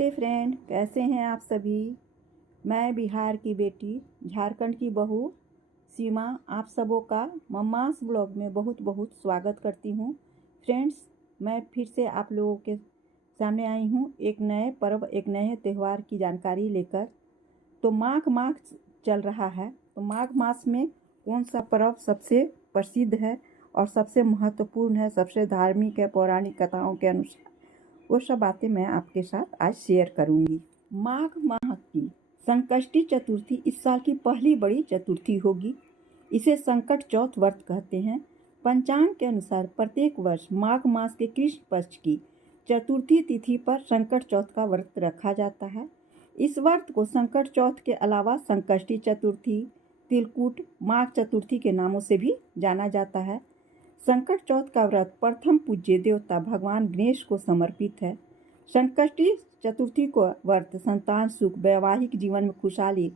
नमस्ते फ्रेंड, कैसे हैं आप सभी। मैं बिहार की बेटी, झारखंड की बहू सीमा आप सबों का मम्मास ब्लॉग में बहुत बहुत स्वागत करती हूँ। फ्रेंड्स, मैं फिर से आप लोगों के सामने आई हूँ एक नए पर्व, एक नए त्यौहार की जानकारी लेकर। तो माघ मास चल रहा है, तो माघ मास में कौन सा पर्व सबसे प्रसिद्ध है और सबसे महत्वपूर्ण है, सबसे धार्मिक है, पौराणिक कथाओं के अनुसार, वो सब बातें मैं आपके साथ आज शेयर करूंगी। माघ माह की संकष्टी चतुर्थी इस साल की पहली बड़ी चतुर्थी होगी। इसे संकट चौथ व्रत कहते हैं। पंचांग के अनुसार प्रत्येक वर्ष माघ मास के कृष्ण पक्ष की चतुर्थी तिथि पर संकट चौथ का व्रत रखा जाता है। इस व्रत को संकट चौथ के अलावा संकष्टी चतुर्थी, तिलकुट, माघ चतुर्थी के नामों से भी जाना जाता है। संकट चौथ का व्रत प्रथम पूज्य देवता भगवान गणेश को समर्पित है। संकष्टी चतुर्थी को व्रत संतान सुख, वैवाहिक जीवन में खुशहाली,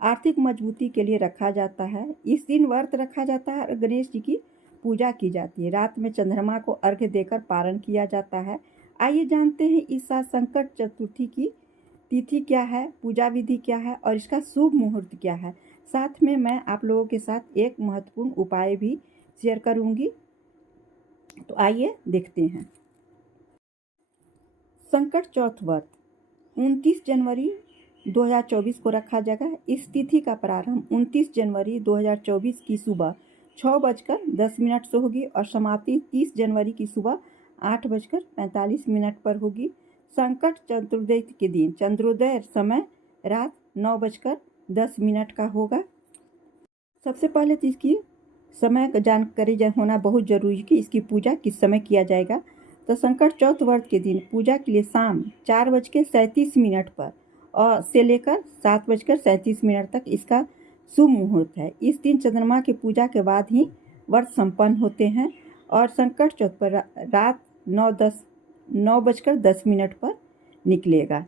आर्थिक मजबूती के लिए रखा जाता है। इस दिन व्रत रखा जाता है और गणेश जी की पूजा की जाती है। रात में चंद्रमा को अर्घ्य देकर पारण किया जाता है। आइए जानते हैं इस साल संकट चतुर्थी की तिथि क्या है, पूजा विधि क्या है और इसका शुभ मुहूर्त क्या है। साथ में मैं आप लोगों के साथ एक महत्वपूर्ण उपाय भी शेयर करूंगी। तो आइए देखते हैं। संकट चौथ व्रत 29 जनवरी 2024 को रखा जाएगा। इस तिथि का प्रारंभ 29 जनवरी 2024 की सुबह 6:10 से होगी और समाप्ति 30 जनवरी की सुबह 8:45 पर होगी। संकट चतुर्दशी के दिन चंद्रोदय समय रात 9:10 का होगा। सबसे पहले तो इसकी समय का जानकारी होना बहुत जरूरी है कि इसकी पूजा किस समय किया जाएगा। तो संकट चौथ व्रत के दिन पूजा के लिए शाम 4:37 पर और से लेकर 7:37 तक इसका शुभ मुहूर्त है। इस दिन चंद्रमा की पूजा के बाद ही व्रत संपन्न होते हैं और संकट चौथ पर रात 9:10 पर निकलेगा।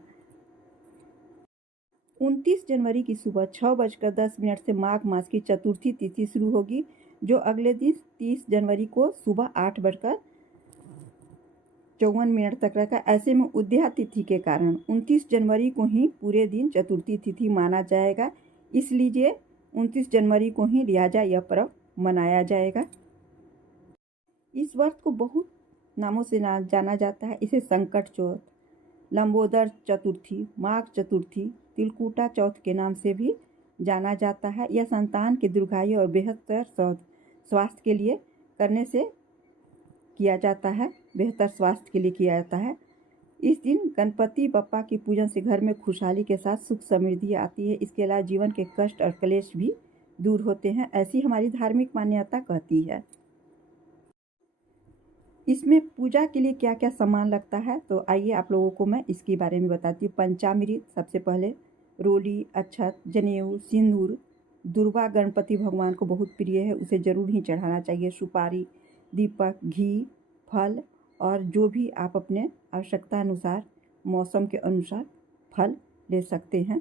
29 जनवरी की सुबह 6:10 से माघ मास की चतुर्थी तिथि शुरू होगी, जो अगले दिन 30 जनवरी को सुबह 8:54 तक रहेगा। ऐसे में उदया तिथि के कारण 29 जनवरी को ही पूरे दिन चतुर्थी तिथि माना जाएगा। इसलिए 29 जनवरी को ही लिहाजा यह पर्व मनाया जाएगा। इस व्रत को बहुत नामों से जाना जाता है। इसे संकट चौथ, लंबोदर चतुर्थी, माघ चतुर्थी, तिलकुटा चौथ के नाम से भी जाना जाता है। यह संतान के दीर्घायु और बेहतर स्वास्थ्य के लिए करने से किया जाता है, बेहतर स्वास्थ्य के लिए किया जाता है। इस दिन गणपति बप्पा की पूजन से घर में खुशहाली के साथ सुख समृद्धि आती है। इसके अलावा जीवन के कष्ट और क्लेश भी दूर होते हैं, ऐसी हमारी धार्मिक मान्यता कहती है। इसमें पूजा के लिए क्या क्या सामान लगता है, तो आइए आप लोगों को मैं इसके बारे में बताती हूँ। पंचामृत सबसे पहले, रोली, अक्षत, जनेऊ, सिंदूर। दुर्वा गणपति भगवान को बहुत प्रिय है, उसे जरूर ही चढ़ाना चाहिए। सुपारी, दीपक, घी, फल और जो भी आप अपने आवश्यकता अनुसार, मौसम के अनुसार फल ले सकते हैं।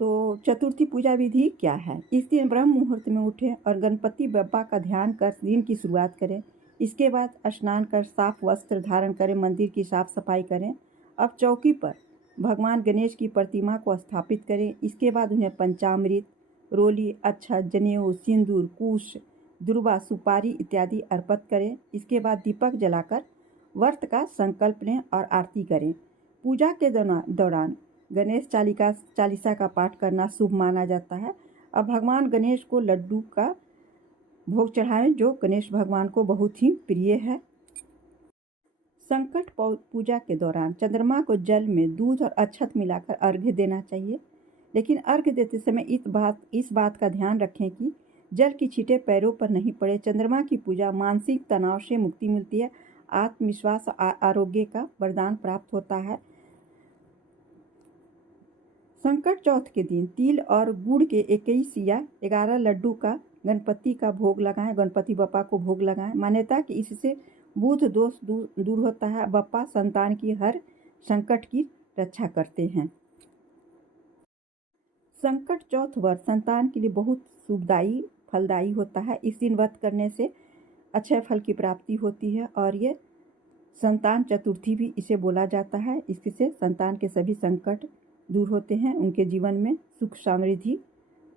तो चतुर्थी पूजा विधि क्या है। इस दिन ब्रह्म मुहूर्त में उठें और गणपति बप्पा का ध्यान कर दिन की शुरुआत करें। इसके बाद स्नान कर साफ वस्त्र धारण करें, मंदिर की साफ सफाई करें। अब चौकी पर भगवान गणेश की प्रतिमा को स्थापित करें। इसके बाद उन्हें पंचामृत, रोली, अक्षत, जनेऊ, सिंदूर, कुश, दुर्वा, सुपारी इत्यादि अर्पित करें। इसके बाद दीपक जलाकर व्रत का संकल्प लें और आरती करें। पूजा के दौरान गणेश चालीसा का पाठ करना शुभ माना जाता है। अब भगवान गणेश को लड्डू का भोग चढ़ाएं, जो गणेश भगवान को बहुत ही प्रिय है। संकट पूजा के दौरान चंद्रमा को जल में दूध और अक्षत मिलाकर अर्घ्य देना चाहिए, लेकिन अर्घ्य देते समय इस बात का ध्यान रखें कि जल की छींटे पैरों पर नहीं पड़े। चंद्रमा की पूजा मानसिक तनाव से मुक्ति मिलती है, आत्मविश्वास और आरोग्य का वरदान प्राप्त होता है। संकट चौथ के दिन तिल और गुड़ के 21 या 11 लड्डू का गणपति का भोग लगाएं, गणपति बप्पा को भोग लगाएं। मान्यता कि इससे बुध दोष दूर होता है। बप्पा संतान की हर संकट की रक्षा करते हैं। संकट चौथ व्रत संतान के लिए बहुत शुभदायी फलदायी होता है। इस दिन व्रत करने से अच्छे फल की प्राप्ति होती है और ये संतान चतुर्थी भी इसे बोला जाता है। इससे संतान के सभी संकट दूर होते हैं, उनके जीवन में सुख समृद्धि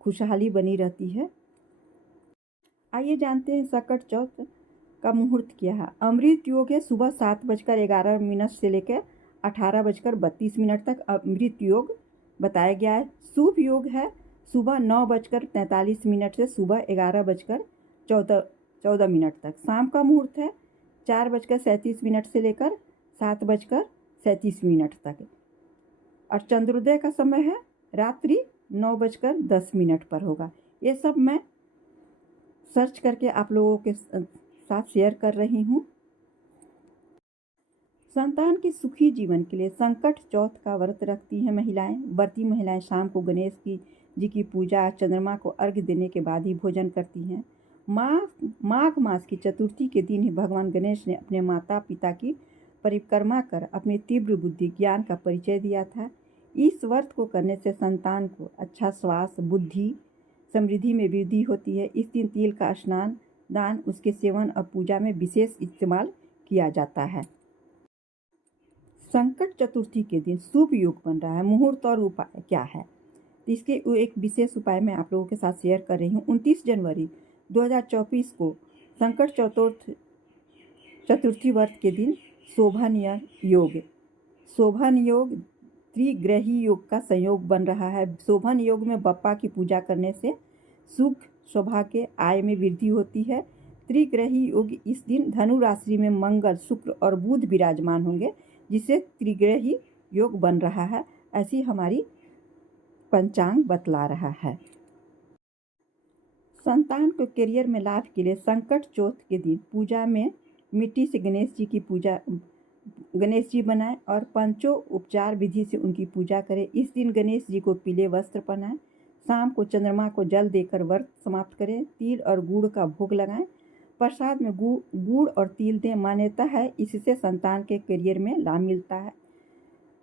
खुशहाली बनी रहती है। आइए जानते हैं संकट चौथ का मुहूर्त क्या है। अमृत योग है सुबह 7:11 से लेकर 18:32 तक अमृत योग बताया गया है। शुभ योग है सुबह 9:43 से सुबह 11:14 तक। शाम का मुहूर्त है 4:37 से लेकर 7:37 तक। और चंद्रोदय का समय है रात्रि 9:10 पर होगा। ये सब मैं सर्च करके आप लोगों के साथ शेयर कर रही हूँ। संतान के सुखी जीवन के लिए संकट चौथ का व्रत रखती हैं महिलाएं। व्रती महिलाएं शाम को गणेश जी की पूजा, चंद्रमा को अर्घ्य देने के बाद ही भोजन करती हैं। माघ मास की चतुर्थी के दिन ही भगवान गणेश ने अपने माता पिता की परिक्रमा कर अपनी तीव्र बुद्धि ज्ञान का परिचय दिया था। इस व्रत को करने से संतान को अच्छा स्वास्थ्य, बुद्धि, समृद्धि में वृद्धि होती है। इस दिन तिल का स्नान, दान, उसके सेवन और पूजा में विशेष इस्तेमाल किया जाता है। संकट चतुर्थी के दिन शुभ योग बन रहा है। मुहूर्त और उपाय क्या है, तो इसके एक विशेष उपाय मैं आप लोगों के साथ शेयर कर रही हूँ। 29 जनवरी 2024 को संकट चतुर्थी व्रत के दिन शोभन योग त्रिग्रही योग का संयोग बन रहा है। शोभन योग में बप्पा की पूजा करने से सुख, सौभाग्य, आय में वृद्धि होती है। त्रिग्रही योग इस दिन धनु राशि में मंगल, शुक्र और बुध विराजमान होंगे, जिससे त्रिग्रही योग बन रहा है। ऐसी हमारी पंचांग बतला रहा है। संतान को करियर में लाभ के लिए संकट चौथ के दिन पूजा में मिट्टी से गणेश जी बनाएं और पंचोपचार विधि से उनकी पूजा करें। इस दिन गणेश जी को पीले वस्त्र पहनाएं। शाम को चंद्रमा को जल देकर व्रत समाप्त करें। तिल और गुड़ का भोग लगाएं। प्रसाद में गुड़ और तिल दें। मान्यता है इससे संतान के करियर में लाभ मिलता है।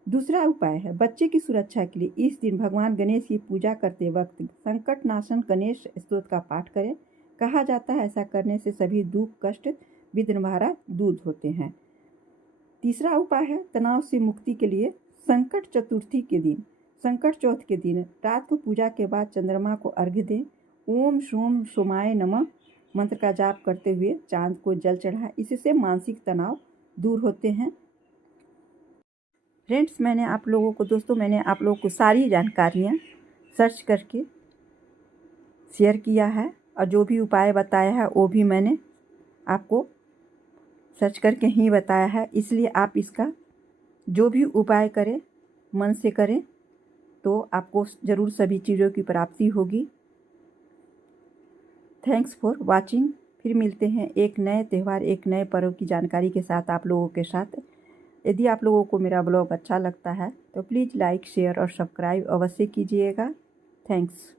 दूसरा उपाय है बच्चे की सुरक्षा के लिए इस दिन भगवान गणेश की पूजा करते वक्त संकट नाशन गणेश स्तोत्र का पाठ करें। कहा जाता है ऐसा करने से सभी दुख, कष्ट, विघ्न बाधा दूर होते हैं। तीसरा उपाय है तनाव से मुक्ति के लिए संकट चौथ के दिन रात को पूजा के बाद चंद्रमा को अर्घ्य दें। ओम सोम सोमाय नमः मंत्र का जाप करते हुए चांद को जल चढ़ाएं। इससे मानसिक तनाव दूर होते हैं। फ्रेंड्स, मैंने आप लोगों को सारी जानकारियाँ सर्च करके शेयर किया है और जो भी उपाय बताया है वो भी मैंने आपको सर्च करके ही बताया है। इसलिए आप इसका जो भी उपाय करें मन से करें तो आपको ज़रूर सभी चीज़ों की प्राप्ति होगी। Thanks for watching. फिर मिलते हैं एक नए त्यौहार, एक नए पर्व की जानकारी के साथ आप लोगों के साथ। यदि आप लोगों को मेरा ब्लॉग अच्छा लगता है तो प्लीज़ लाइक, शेयर और सब्सक्राइब अवश्य कीजिएगा। थैंक्स।